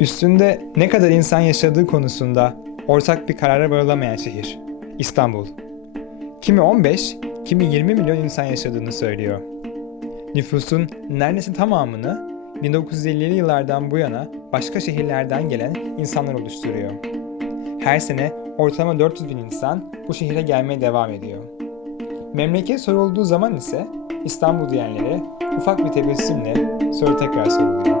Üstünde ne kadar insan yaşadığı konusunda ortak bir karara varılamayan şehir. İstanbul. Kimi 15, kimi 20 milyon insan yaşadığını söylüyor. Nüfusun neredeyse tamamını 1950'li yıllardan bu yana başka şehirlerden gelen insanlar oluşturuyor. Her sene ortalama 400 bin insan bu şehire gelmeye devam ediyor. Memleket sorulduğu zaman ise İstanbul diyenlere ufak bir tebessümle soru tekrar soruluyor.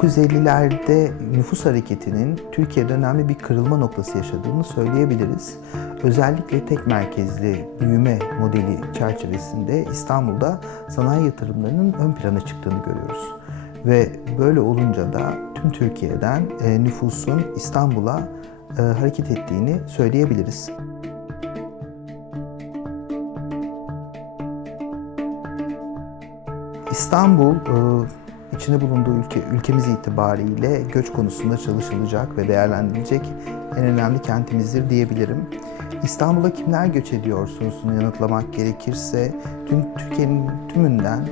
1950'lerde nüfus hareketinin Türkiye'de önemli bir kırılma noktası yaşadığını söyleyebiliriz. Özellikle tek merkezli büyüme modeli çerçevesinde İstanbul'da sanayi yatırımlarının ön plana çıktığını görüyoruz. Ve böyle olunca da tüm Türkiye'den nüfusun İstanbul'a hareket ettiğini söyleyebiliriz. İstanbul, içinde bulunduğu ülkemiz itibariyle göç konusunda çalışılacak ve değerlendirilecek en önemli kentimizdir diyebilirim. İstanbul'a kimler göç ediyor sorusunu yanıtlamak gerekirse tüm Türkiye'nin tümünden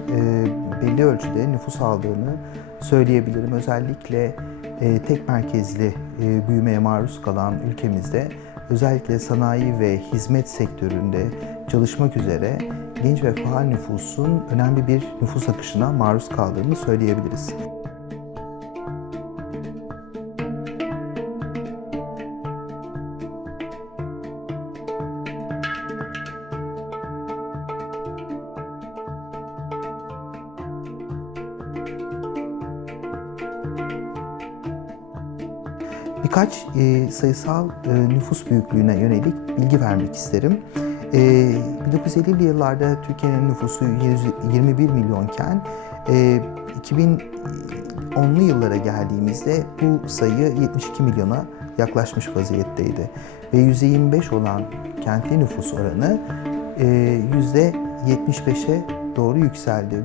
belli ölçüde nüfus aldığını söyleyebilirim. Özellikle tek merkezli büyümeye maruz kalan ülkemizde özellikle sanayi ve hizmet sektöründe çalışmak üzere genç ve faal nüfusun önemli bir nüfus akışına maruz kaldığını söyleyebiliriz. Birkaç sayısal nüfus büyüklüğüne yönelik bilgi vermek isterim. 1950'li yıllarda Türkiye'nin nüfusu 121 milyonken 2010'lu yıllara geldiğimizde bu sayı 72 milyona yaklaşmış vaziyetteydi. Ve %25 olan kentli nüfus oranı %75'e doğru yükseldi.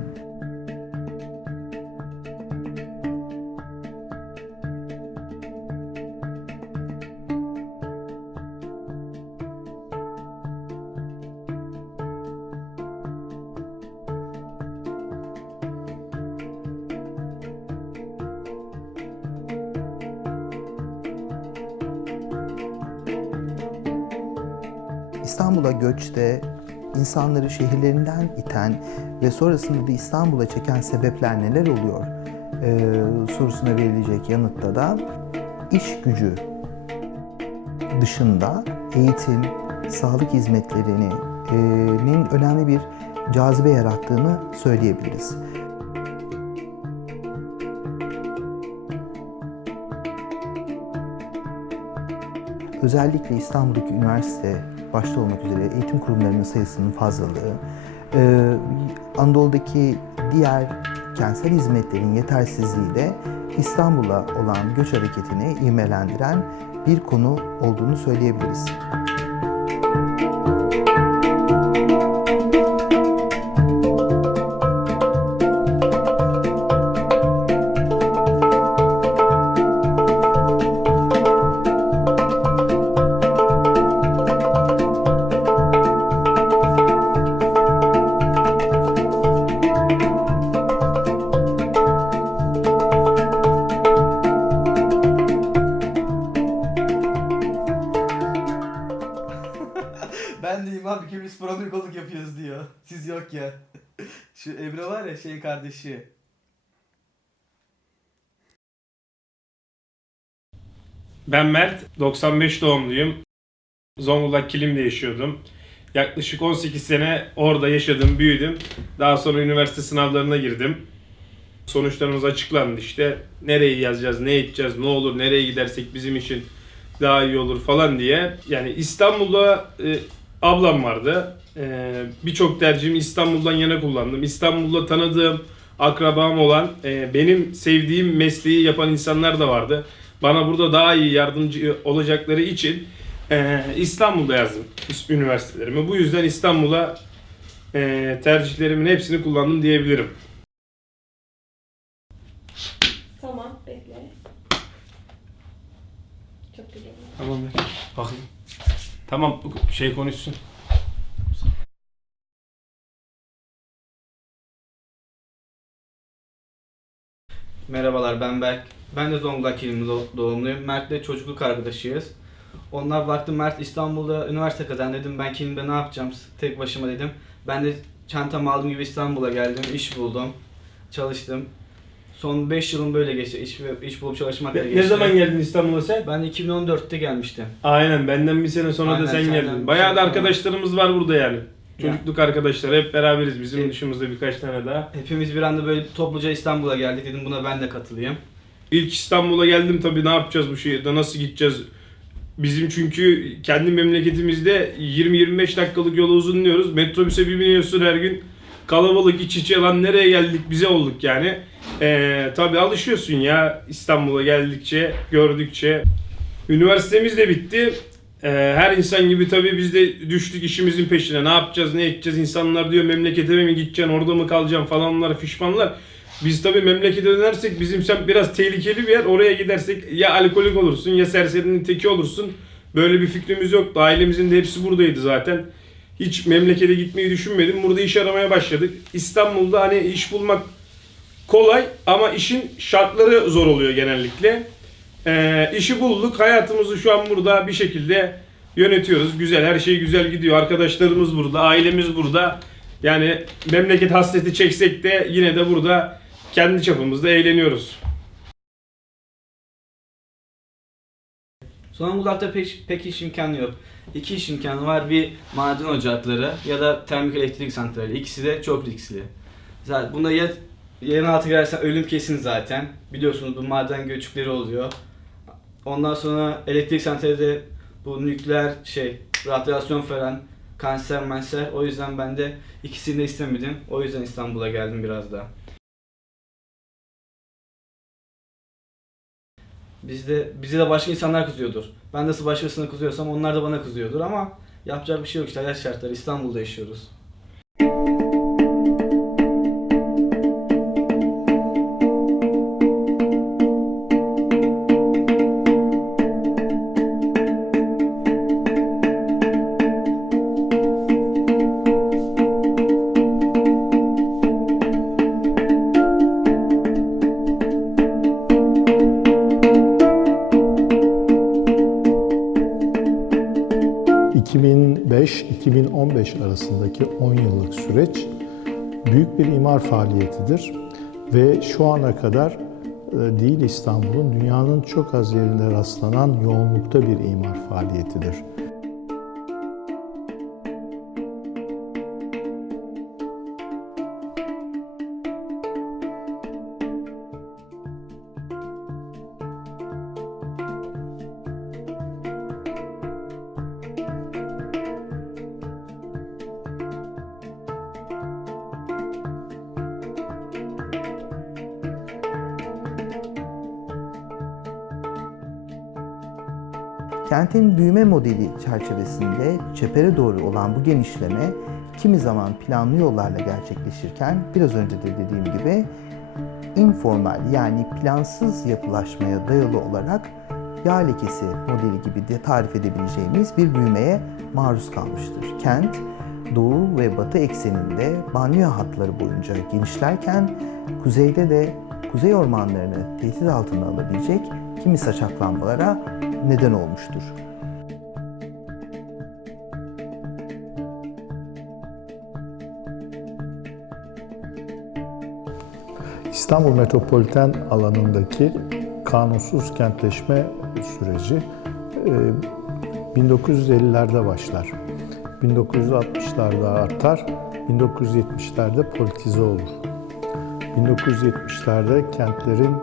İstanbul'a göçte insanları şehirlerinden iten ve sonrasında da İstanbul'a çeken sebepler neler oluyor sorusuna verilecek yanıtta da iş gücü dışında eğitim, sağlık hizmetlerinin önemli bir cazibe yarattığını söyleyebiliriz. Özellikle İstanbul'daki üniversite başta olmak üzere eğitim kurumlarının sayısının fazlalığı, Anadolu'daki diğer kentsel hizmetlerin yetersizliği de İstanbul'a olan göç hareketini ivmelendiren bir konu olduğunu söyleyebiliriz. Ben deyim abi ikimiz prodükolog yapıyoruz diyor. Siz yok ya. Şu Emre var ya kardeşi. Ben Mert, 95 doğumluyum. Zonguldak Kilim'de yaşıyordum. Yaklaşık 18 sene orada yaşadım, büyüdüm. Daha sonra üniversite sınavlarına girdim. Sonuçlarımız açıklandı işte. Nereyi yazacağız, ne edeceğiz, ne olur, nereye gidersek bizim için daha iyi olur falan diye. Yani İstanbul'da ablam vardı. Birçok tercihimi İstanbul'dan yana kullandım. İstanbul'da tanıdığım, akrabam olan, benim sevdiğim mesleği yapan insanlar da vardı. Bana burada daha iyi yardımcı olacakları için İstanbul'da yazdım üniversitelerimi. Bu yüzden İstanbul'a tercihlerimin hepsini kullandım diyebilirim. Tamam, bekle. Çok güzel. Tamam be. Bakayım. Tamam şey konuşsun. Merhabalar, ben Berk. Ben de Zonguldak Kilim doğumluyum. Mert'le çocukluk arkadaşıyız. Onlar baktım Mert İstanbul'da üniversite kazandı, dedim ben Kilim'de ne yapacağım tek başıma dedim. Ben de çantamı aldığım gibi İstanbul'a geldim, iş buldum, çalıştım. Son 5 yılım böyle geçti, iş bulup çalışmakla geçti. Ne zaman geldin İstanbul'a sen? Ben 2014'te gelmiştim. Aynen, benden bir sene sonra Aynen, da sen senden geldin. bir Bayağı sene da sonra. arkadaşlarımız var burada yani. Ya. Çocukluk arkadaşlar hep beraberiz. Bizim Evet. dışımızda birkaç tane daha. Hepimiz bir anda böyle topluca İstanbul'a geldik, dedim buna ben de katılayım. İlk İstanbul'a geldim tabii, ne yapacağız bu şehirde, nasıl gideceğiz? Bizim çünkü kendi memleketimizde 20-25 dakikalık yolu uzunluyoruz. Metrobüse bir biniyorsun her gün. Kalabalık iç içe, lan nereye geldik bize olduk yani. Tabii alışıyorsun ya İstanbul'a geldikçe, gördükçe. Üniversitemiz de bitti. Her insan gibi tabii biz de düştük işimizin peşine. Ne yapacağız, ne edeceğiz? İnsanlar diyor memlekete mi gideceksin, orada mı kalacaksın falanlar, fişmanlar. Biz tabii memlekete dönersek bizim semt biraz tehlikeli bir yer. Oraya gidersek ya alkolik olursun ya serserinin teki olursun. Böyle bir fikrimiz yoktu. Ailemizin de hepsi buradaydı zaten. Hiç memlekete gitmeyi düşünmedim. Burada iş aramaya başladık. İstanbul'da hani iş bulmak kolay ama işin şartları zor oluyor genellikle. İşi bulduk. Hayatımızı şu an burada bir şekilde yönetiyoruz. Güzel, her şey güzel gidiyor. Arkadaşlarımız burada, ailemiz burada. Yani memleket hasreti çeksek de yine de burada kendi çapımızda eğleniyoruz. Zonguldak'ta pek iş imkanı yok. İki iş imkanı var. Bir maden ocakları ya da termik elektrik santrali. İkisi de çok riskli. Zaten bunda yerin altı girersen ölüm kesin zaten. Biliyorsunuz bu maden göçükleri oluyor. Ondan sonra elektrik santrali de bu nükleer radyasyon falan, kanser. O yüzden ben de ikisini de istemedim. O yüzden İstanbul'a geldim biraz daha. Bize de başka insanlar kızıyordur. Ben nasıl başkasına kızıyorsam onlar da bana kızıyordur ama yapacak bir şey yok işte, hayat şartları. İstanbul'da yaşıyoruz. ...2005-2015 arasındaki 10 yıllık süreç büyük bir imar faaliyetidir ve şu ana kadar değil İstanbul'un, dünyanın çok az yerinde rastlanan yoğunlukta bir imar faaliyetidir. Kentin büyüme modeli çerçevesinde çepere doğru olan bu genişleme kimi zaman planlı yollarla gerçekleşirken biraz önce de dediğim gibi informal yani plansız yapılaşmaya dayalı olarak yağ lekesi modeli gibi de tarif edebileceğimiz bir büyümeye maruz kalmıştır. Kent doğu ve batı ekseninde banliyö hatları boyunca genişlerken kuzeyde de kuzey ormanlarını tehdit altına alabilecek kimi saçaklanmalara neden olmuştur. İstanbul metropoliten alanındaki kanunsuz kentleşme süreci 1950'lerde başlar. 1960'larda artar, 1970'lerde politize olur. 1970'lerde kentlerin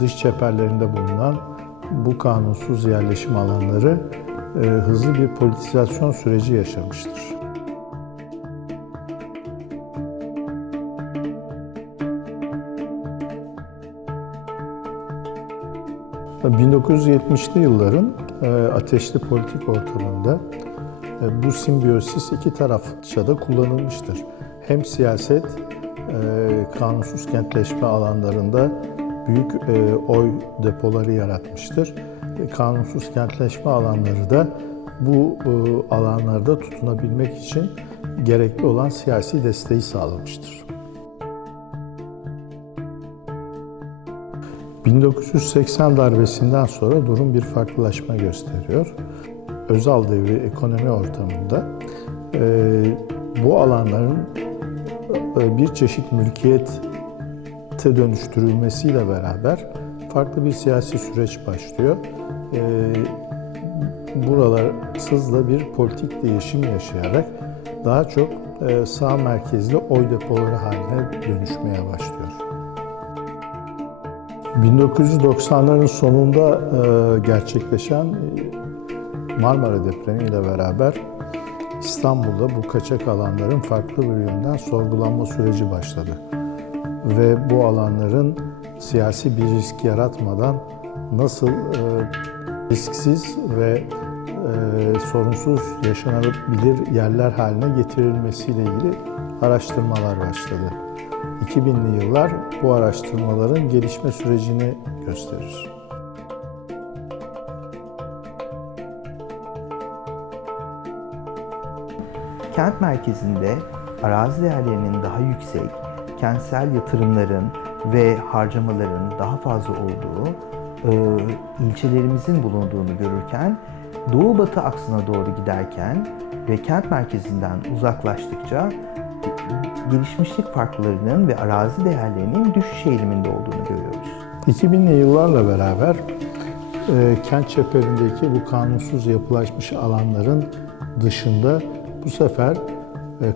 dış çeperlerinde bulunan bu kanunsuz yerleşim alanları hızlı bir politizasyon süreci yaşamıştır. Tabii 1970'li yılların ateşli politik ortamında bu simbiyosis iki tarafça da kullanılmıştır. Hem siyaset, kanunsuz kentleşme alanlarında büyük oy depoları yaratmıştır. kanunsuz kentleşme alanları da bu alanlarda tutunabilmek için gerekli olan siyasi desteği sağlamıştır. 1980 darbesinden sonra durum bir farklılaşma gösteriyor. Özal devri ekonomi ortamında bu alanların bir çeşit mülkiyete dönüştürülmesiyle beraber farklı bir siyasi süreç başlıyor. Burarsız da bir politik değişim yaşayarak daha çok sağ merkezli oy depoları haline dönüşmeye başlıyor. 1990'ların sonunda gerçekleşen Marmara depremi ile beraber İstanbul'da bu kaçak alanların farklı bir yönden sorgulanma süreci başladı. Ve bu alanların siyasi bir risk yaratmadan nasıl risksiz ve sorunsuz yaşanabilir yerler haline getirilmesiyle ilgili araştırmalar başladı. 2000'li yıllar bu araştırmaların gelişme sürecini gösterir. Kent merkezinde arazi değerlerinin daha yüksek, kentsel yatırımların ve harcamaların daha fazla olduğu ilçelerimizin bulunduğunu görürken, doğu-batı aksına doğru giderken ve kent merkezinden uzaklaştıkça gelişmişlik farklarının ve arazi değerlerinin düşüş eğiliminde olduğunu görüyoruz. 2000'li yıllarla beraber kent çeperindeki bu kanunsuz yapılaşmış alanların dışında bu sefer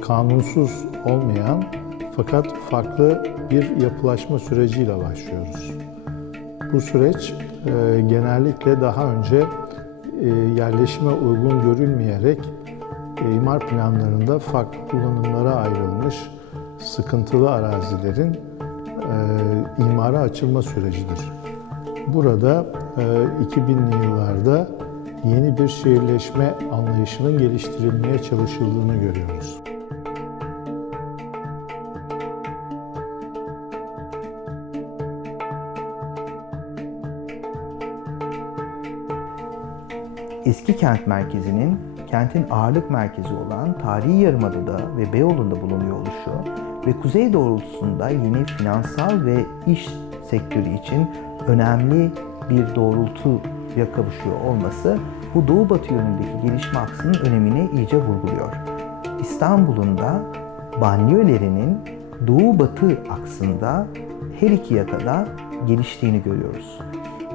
kanunsuz olmayan fakat farklı bir yapılaşma süreciyle başlıyoruz. Bu süreç genellikle daha önce yerleşime uygun görülmeyerek imar planlarında farklı kullanımlara ayrılmış sıkıntılı arazilerin imara açılma sürecidir. Burada 2000'li yıllarda yeni bir şehirleşme anlayışının geliştirilmeye çalışıldığını görüyoruz. Eski kent merkezinin kentin ağırlık merkezi olan Tarihi Yarımada'da ve Beyoğlu'nda bulunuyor oluşu ve kuzey doğrultusunda yeni finansal ve iş sektörü için önemli bir doğrultuya kavuşuyor olması bu doğu-batı yönündeki gelişme aksının önemini iyice vurguluyor. İstanbul'un da banliyölerinin doğu-batı aksında her iki yakada geliştiğini görüyoruz.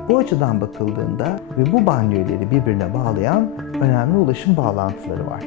Bu açıdan bakıldığında ve bu banliyöleri birbirine bağlayan önemli ulaşım bağlantıları var.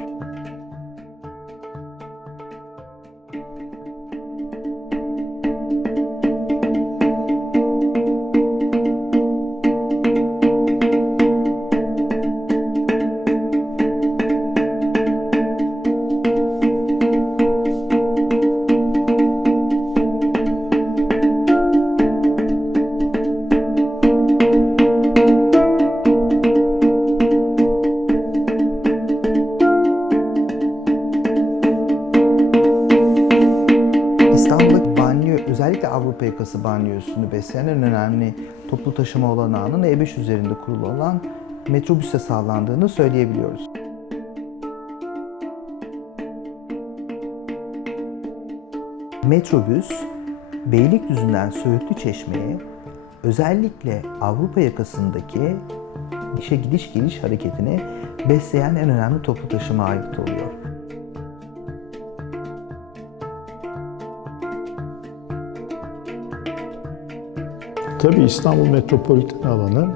Özellikle Avrupa yakası banliyösünü besleyen en önemli toplu taşıma olanağının E5 üzerinde kurulu olan metrobüse sağlandığını söyleyebiliyoruz. Metrobüs, Beylikdüzü'nden Söğütlüçeşme'ye özellikle Avrupa yakasındaki işe gidiş geliş hareketini besleyen en önemli toplu taşıma aleti oluyor. Tabii İstanbul metropoliten alanı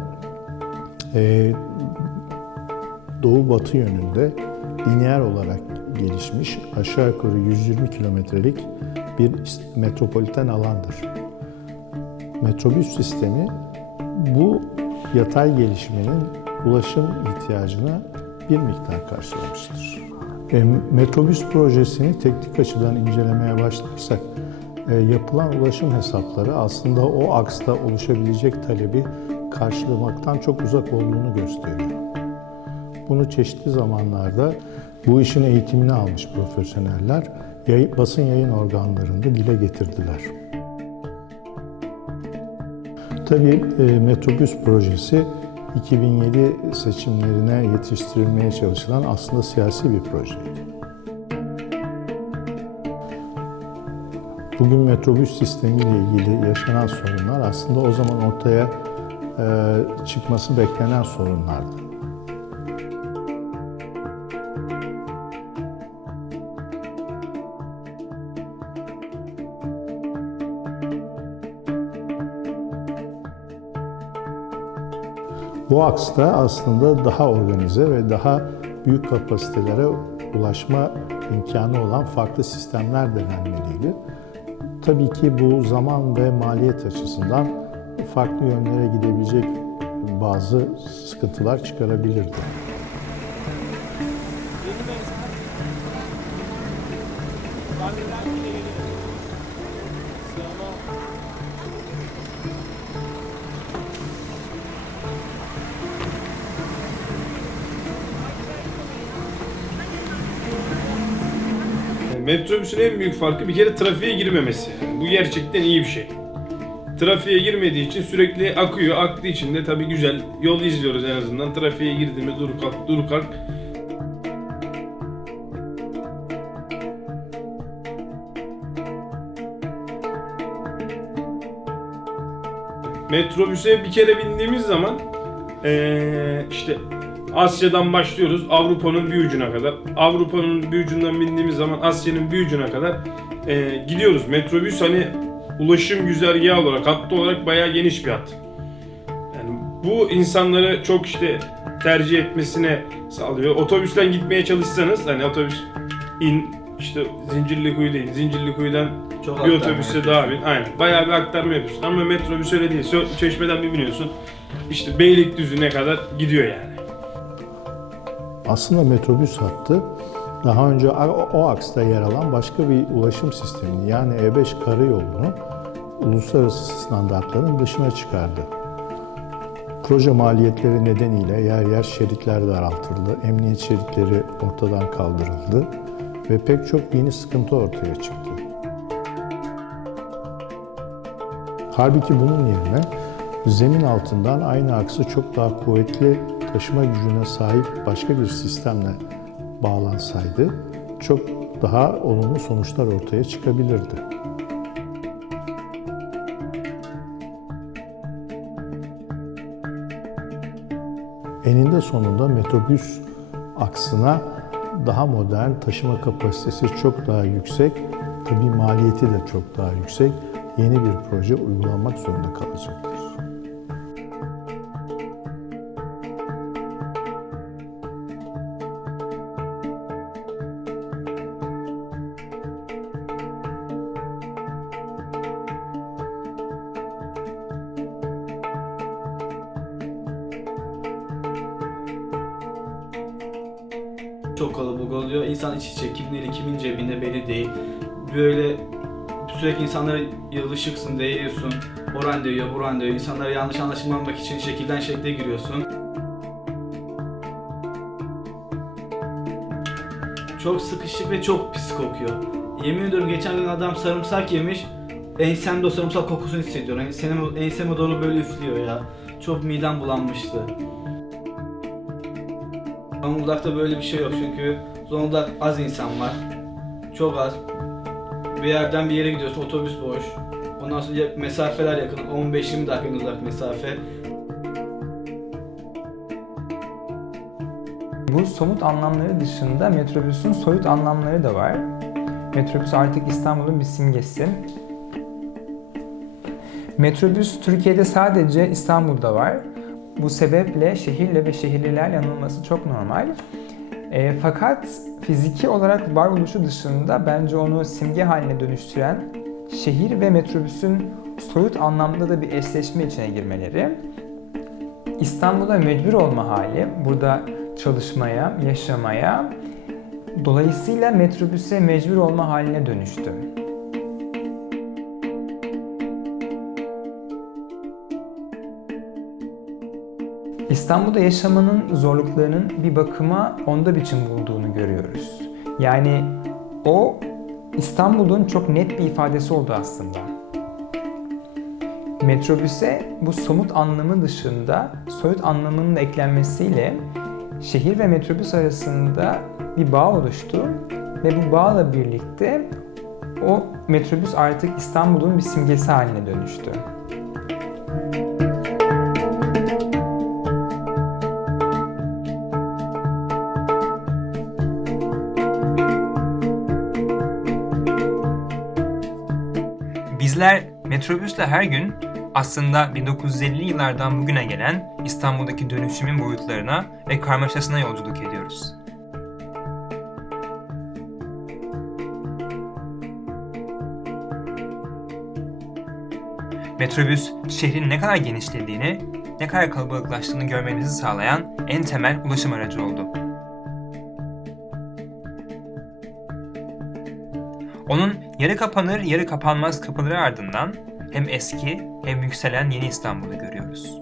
doğu-batı yönünde lineer olarak gelişmiş aşağı yukarı 120 kilometrelik bir metropoliten alandır. Metrobüs sistemi bu yatay gelişmenin ulaşım ihtiyacına bir miktar karşılamıştır. Metrobüs projesini teknik açıdan incelemeye başlarsak yapılan ulaşım hesapları aslında o aksta oluşabilecek talebi karşılamaktan çok uzak olduğunu gösteriyor. Bunu çeşitli zamanlarda bu işin eğitimini almış profesyoneller basın yayın organlarında dile getirdiler. Tabii metrobüs projesi 2007 seçimlerine yetiştirilmeye çalışılan aslında siyasi bir projeydi. Bugün metrobüs sistemiyle ilgili yaşanan sorunlar aslında o zaman ortaya çıkması beklenen sorunlardı. Bu aksta aslında daha organize ve daha büyük kapasitelere ulaşma imkanı olan farklı sistemler denenmeliydi. Tabii ki bu zaman ve maliyet açısından farklı yönlere gidebilecek bazı sıkıntılar çıkarabilirdi. Metrobüsün en büyük farkı bir kere trafiğe girmemesi. Bu gerçekten iyi bir şey. Trafiğe girmediği için sürekli akıyor. Aktığı için de tabii güzel. Yol izliyoruz en azından. Trafiğe girdiğimiz dur kalk, dur kalk. Metrobüse bir kere bindiğimiz zaman işte Asya'dan başlıyoruz Avrupa'nın bir ucuna kadar. Avrupa'nın bir ucundan bindiğimiz zaman Asya'nın bir ucuna kadar gidiyoruz. Metrobüs hani ulaşım güzergahı olarak, hattı olarak bayağı geniş bir hat. Yani bu insanları çok işte tercih etmesine sağlıyor. Otobüsten gitmeye çalışsanız hani otobüs işte Zincirlikuyu'da in, Zincirlikuyu'dan Çok bir aktarma otobüse daha bin. Aynen. Bayağı bir aktarma yapıyorsun. Ama metrobüs öyle değil. Çeşmeden bir biniyorsun. İşte Beylikdüzü'ne kadar gidiyor yani. Aslında metrobüs hattı daha önce o aksta yer alan başka bir ulaşım sistemini yani E5 karayolunu uluslararası standartların dışına çıkardı. Proje maliyetleri nedeniyle yer yer şeritler daraltıldı, emniyet şeritleri ortadan kaldırıldı ve pek çok yeni sıkıntı ortaya çıktı. Halbuki bunun yerine zemin altından aynı aksı çok daha kuvvetli taşıma gücüne sahip başka bir sistemle bağlansaydı çok daha olumlu sonuçlar ortaya çıkabilirdi. Eninde sonunda metrobüs aksına daha modern, taşıma kapasitesi çok daha yüksek, tabii maliyeti de çok daha yüksek yeni bir proje uygulanmak zorunda kalacaktır. Çok kalabalık oluyor. İnsan iç içe, kimin eli kimin cebinde belli değil. Böyle sürekli insanlara yalışıksın, değiyorsun. Oran değiyor, buran değiyor. İnsanlara yanlış anlaşılmamak için şekilden şekle giriyorsun. Çok sıkışık ve çok pis kokuyor. Yemin ediyorum geçen gün adam sarımsak yemiş. Ensemde o sarımsak kokusunu hissediyorum. Enseme doğru böyle üflüyor ya. Çok midem bulanmıştı. Zonguldak'ta böyle bir şey yok çünkü Zonguldak az insan var. Çok az. Bir yerden bir yere gidiyorsun, otobüs boş. Ondan sonra mesafeler yakın, 15-20 dakika uzak mesafe. Bu somut anlamları dışında metrobüsün soyut anlamları da var. Metrobüs artık İstanbul'un bir simgesi. Metrobüs Türkiye'de sadece İstanbul'da var. Bu sebeple şehirle ve şehirlilerle anılması çok normal. Fakat fiziki olarak varoluşu dışında bence onu simge haline dönüştüren şehir ve metrobüsün soyut anlamda da bir eşleşme içine girmeleri. İstanbul'a mecbur olma hali, burada çalışmaya, yaşamaya, dolayısıyla metrobüse mecbur olma haline dönüştü. İstanbul'da yaşamanın zorluklarının bir bakıma onda biçim bulduğunu görüyoruz. Yani o İstanbul'un çok net bir ifadesi oldu aslında. Metrobüse bu somut anlamı dışında soyut anlamının da eklenmesiyle şehir ve metrobüs arasında bir bağ oluştu ve bu bağla birlikte o metrobüs artık İstanbul'un bir simgesi haline dönüştü. Bizler metrobüsle her gün aslında 1950'li yıllardan bugüne gelen İstanbul'daki dönüşümün boyutlarına ve karmaşasına yolculuk ediyoruz. Metrobüs, şehrin ne kadar genişlediğini, ne kadar kalabalıklaştığını görmenizi sağlayan en temel ulaşım aracı oldu. Onun yarı kapanır, yarı kapanmaz kapıları ardından hem eski hem yükselen yeni İstanbul'u görüyoruz.